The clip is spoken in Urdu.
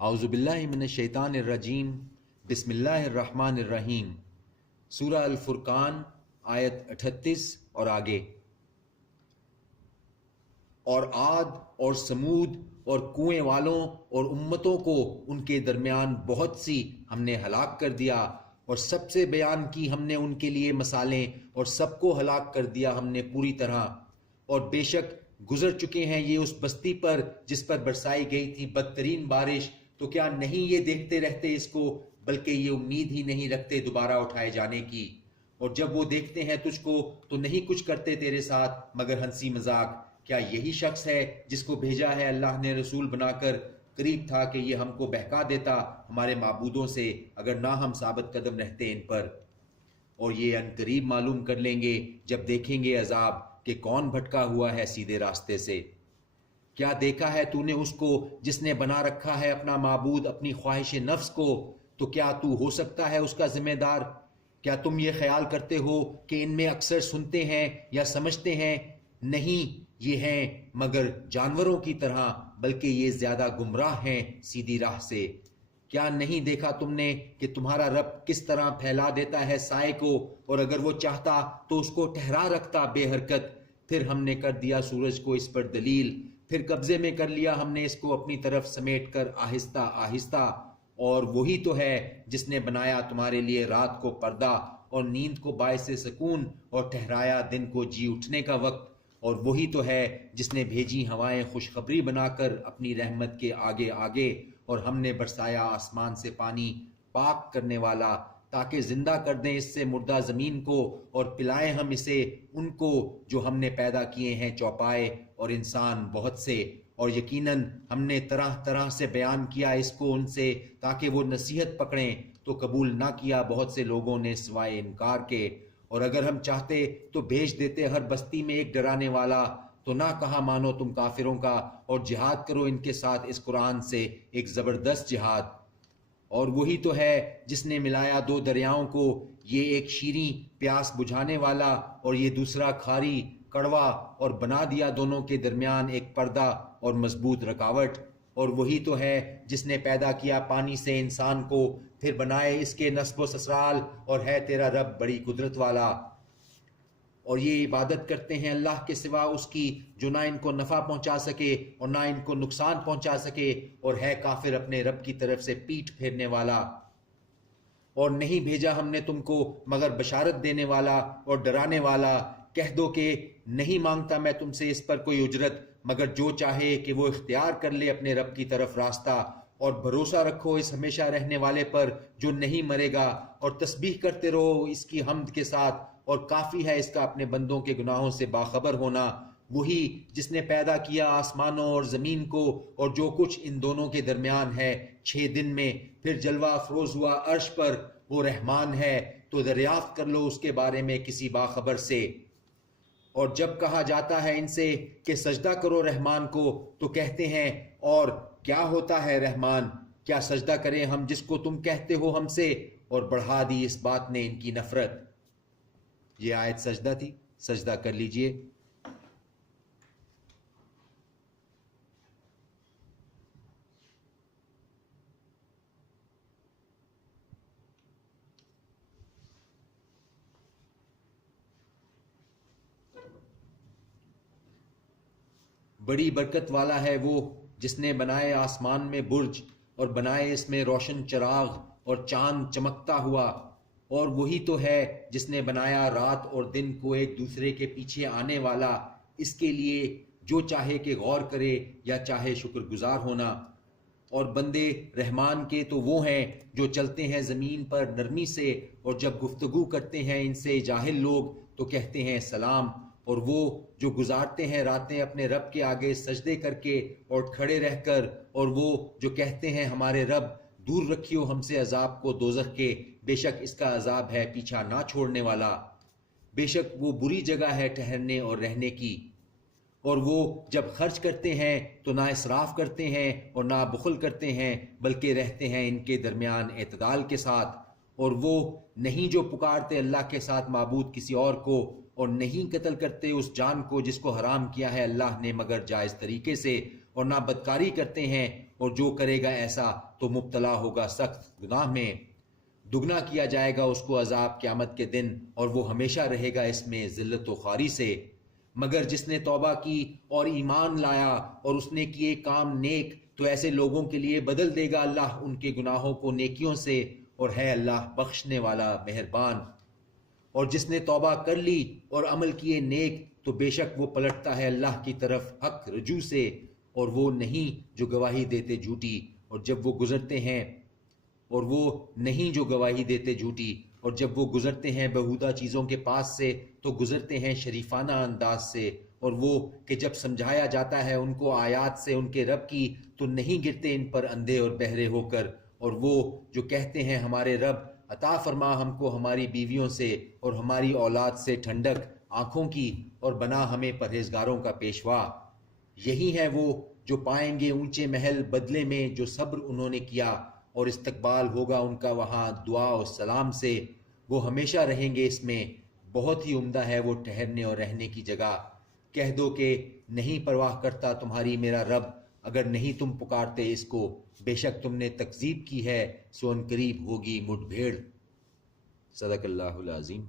اعوذ باللہ من الشیطان الرجیم، بسم اللہ الرحمن الرحیم۔ سورہ الفرقان آیت 38 اور آگے۔ اور عاد اور سمود اور کنویں والوں اور امتوں کو ان کے درمیان بہت سی ہم نے ہلاک کر دیا، اور سب سے بیان کی ہم نے ان کے لیے مثالیں، اور سب کو ہلاک کر دیا ہم نے پوری طرح۔ اور بے شک گزر چکے ہیں یہ اس بستی پر جس پر برسائی گئی تھی بدترین بارش، تو کیا نہیں یہ دیکھتے رہتے اس کو، بلکہ یہ امید ہی نہیں رکھتے دوبارہ اٹھائے جانے کی۔ اور جب وہ دیکھتے ہیں تجھ کو تو نہیں کچھ کرتے تیرے ساتھ مگر ہنسی مذاق۔ کیا یہی شخص ہے جس کو بھیجا ہے اللہ نے رسول بنا کر؟ قریب تھا کہ یہ ہم کو بہکا دیتا ہمارے معبودوں سے اگر نہ ہم ثابت قدم رہتے ان پر۔ اور یہ ان قریب معلوم کر لیں گے جب دیکھیں گے عذاب کہ کون بھٹکا ہوا ہے سیدھے راستے سے۔ کیا دیکھا ہے تو نے اس کو جس نے بنا رکھا ہے اپنا معبود اپنی خواہش نفس کو، تو کیا تو ہو سکتا ہے اس کا ذمہ دار؟ کیا تم یہ خیال کرتے ہو کہ ان میں اکثر سنتے ہیں یا سمجھتے ہیں؟ نہیں، یہ ہیں مگر جانوروں کی طرح، بلکہ یہ زیادہ گمراہ ہیں سیدھی راہ سے۔ کیا نہیں دیکھا تم نے کہ تمہارا رب کس طرح پھیلا دیتا ہے سائے کو، اور اگر وہ چاہتا تو اس کو ٹھہرا رکھتا بے حرکت؟ پھر ہم نے کر دیا سورج کو اس پر دلیل، پھر قبضے میں کر لیا ہم نے اس کو اپنی طرف سمیٹ کر آہستہ آہستہ۔ اور وہی تو ہے جس نے بنایا تمہارے لیے رات کو پردہ اور نیند کو باعث سکون، اور ٹھہرایا دن کو جی اٹھنے کا وقت۔ اور وہی تو ہے جس نے بھیجی ہوائیں خوشخبری بنا کر اپنی رحمت کے آگے آگے، اور ہم نے برسایا آسمان سے پانی پاک کرنے والا تاکہ زندہ کر دیں اس سے مردہ زمین کو، اور پلائیں ہم اسے ان کو جو ہم نے پیدا کیے ہیں چوپائے اور انسان بہت سے۔ اور یقیناً ہم نے طرح طرح سے بیان کیا اس کو ان سے تاکہ وہ نصیحت پکڑیں، تو قبول نہ کیا بہت سے لوگوں نے سوائے انکار کے۔ اور اگر ہم چاہتے تو بھیج دیتے ہر بستی میں ایک ڈرانے والا، تو نہ کہا مانو تم کافروں کا، اور جہاد کرو ان کے ساتھ اس قرآن سے ایک زبردست جہاد۔ اور وہی تو ہے جس نے ملایا دو دریاؤں کو، یہ ایک شیریں پیاس بجھانے والا اور یہ دوسرا کھاری کڑوا، اور بنا دیا دونوں کے درمیان ایک پردہ اور مضبوط رکاوٹ۔ اور وہی تو ہے جس نے پیدا کیا پانی سے انسان کو، پھر بنائے اس کے نسب و سسرال، اور ہے تیرا رب بڑی قدرت والا۔ اور یہ عبادت کرتے ہیں اللہ کے سوا اس کی جو نہ ان کو نفع پہنچا سکے اور نہ ان کو نقصان پہنچا سکے، اور ہے کافر اپنے رب کی طرف سے پیٹھ پھیرنے والا۔ اور نہیں بھیجا ہم نے تم کو مگر بشارت دینے والا اور ڈرانے والا۔ کہہ دو کہ نہیں مانگتا میں تم سے اس پر کوئی اجرت، مگر جو چاہے کہ وہ اختیار کر لے اپنے رب کی طرف راستہ۔ اور بھروسہ رکھو اس ہمیشہ رہنے والے پر جو نہیں مرے گا، اور تسبیح کرتے رہو اس کی حمد کے ساتھ، اور کافی ہے اس کا اپنے بندوں کے گناہوں سے باخبر ہونا۔ وہی جس نے پیدا کیا آسمانوں اور زمین کو اور جو کچھ ان دونوں کے درمیان ہے 6 دن میں، پھر جلوہ افروز ہوا عرش پر، وہ رحمان ہے تو دریافت کر لو اس کے بارے میں کسی باخبر سے۔ اور جب کہا جاتا ہے ان سے کہ سجدہ کرو رحمان کو، تو کہتے ہیں اور کیا ہوتا ہے رحمان؟ کیا سجدہ کریں ہم جس کو تم کہتے ہو ہم سے؟ اور بڑھا دی اس بات نے ان کی نفرت۔ یہ آیت سجدہ تھی، سجدہ کر لیجئے۔ بڑی برکت والا ہے وہ جس نے بنائے آسمان میں برج، اور بنائے اس میں روشن چراغ اور چاند چمکتا ہوا۔ اور وہی تو ہے جس نے بنایا رات اور دن کو ایک دوسرے کے پیچھے آنے والا، اس کے لیے جو چاہے کہ غور کرے یا چاہے شکر گزار ہونا۔ اور بندے رحمان کے تو وہ ہیں جو چلتے ہیں زمین پر نرمی سے، اور جب گفتگو کرتے ہیں ان سے جاہل لوگ تو کہتے ہیں سلام۔ اور وہ جو گزارتے ہیں راتیں اپنے رب کے آگے سجدے کر کے اور کھڑے رہ کر، اور وہ جو کہتے ہیں ہمارے رب دور رکھیو ہم سے عذاب کو دوزخ کے، بے شک اس کا عذاب ہے پیچھا نہ چھوڑنے والا۔ بے شک وہ بری جگہ ہے ٹھہرنے اور رہنے کی۔ اور وہ جب خرچ کرتے ہیں تو نہ اسراف کرتے ہیں اور نہ بخل کرتے ہیں، بلکہ رہتے ہیں ان کے درمیان اعتدال کے ساتھ۔ اور وہ نہیں جو پکارتے اللہ کے ساتھ معبود کسی اور کو، اور نہیں قتل کرتے اس جان کو جس کو حرام کیا ہے اللہ نے مگر جائز طریقے سے، اور نہ بدکاری کرتے ہیں، اور جو کرے گا ایسا تو مبتلا ہوگا سخت گناہ میں، دگنا کیا جائے گا اس کو عذاب قیامت کے دن، اور وہ ہمیشہ رہے گا اس میں ذلت و خواری سے۔ مگر جس نے توبہ کی اور ایمان لایا اور اس نے کیے کام نیک، تو ایسے لوگوں کے لیے بدل دے گا اللہ ان کے گناہوں کو نیکیوں سے، اور ہے اللہ بخشنے والا مہربان۔ اور جس نے توبہ کر لی اور عمل کیے نیک، تو بے شک وہ پلٹتا ہے اللہ کی طرف حق رجوع سے، اور وہ نہیں جو گواہی دیتے جھوٹی، اور جب وہ گزرتے ہیں اور جب وہ گزرتے ہیں بہودہ چیزوں کے پاس سے، تو گزرتے ہیں شریفانہ انداز سے، اور وہ کہ جب سمجھایا جاتا ہے ان کو آیات سے ان کے رب کی، تو نہیں گرتے ان پر اندھے اور بہرے ہو کر، اور وہ جو کہتے ہیں ہمارے رب عطا فرما ہم کو ہماری بیویوں سے اور ہماری اولاد سے ٹھنڈک آنکھوں کی، اور بنا ہمیں پرہیزگاروں کا پیشوا۔ یہی ہے وہ جو پائیں گے اونچے محل بدلے میں جو صبر انہوں نے کیا، اور استقبال ہوگا ان کا وہاں دعا و سلام سے، وہ ہمیشہ رہیں گے اس میں، بہت ہی عمدہ ہے وہ ٹھہرنے اور رہنے کی جگہ۔ کہہ دو کہ نہیں پرواہ کرتا تمہاری میرا رب، اگر نہیں تم پکارتے اس کو، بے شک تم نے تکذیب کی ہے، سو ان قریب ہوگی مٹ بھیڑ۔ صدق اللہ العظیم۔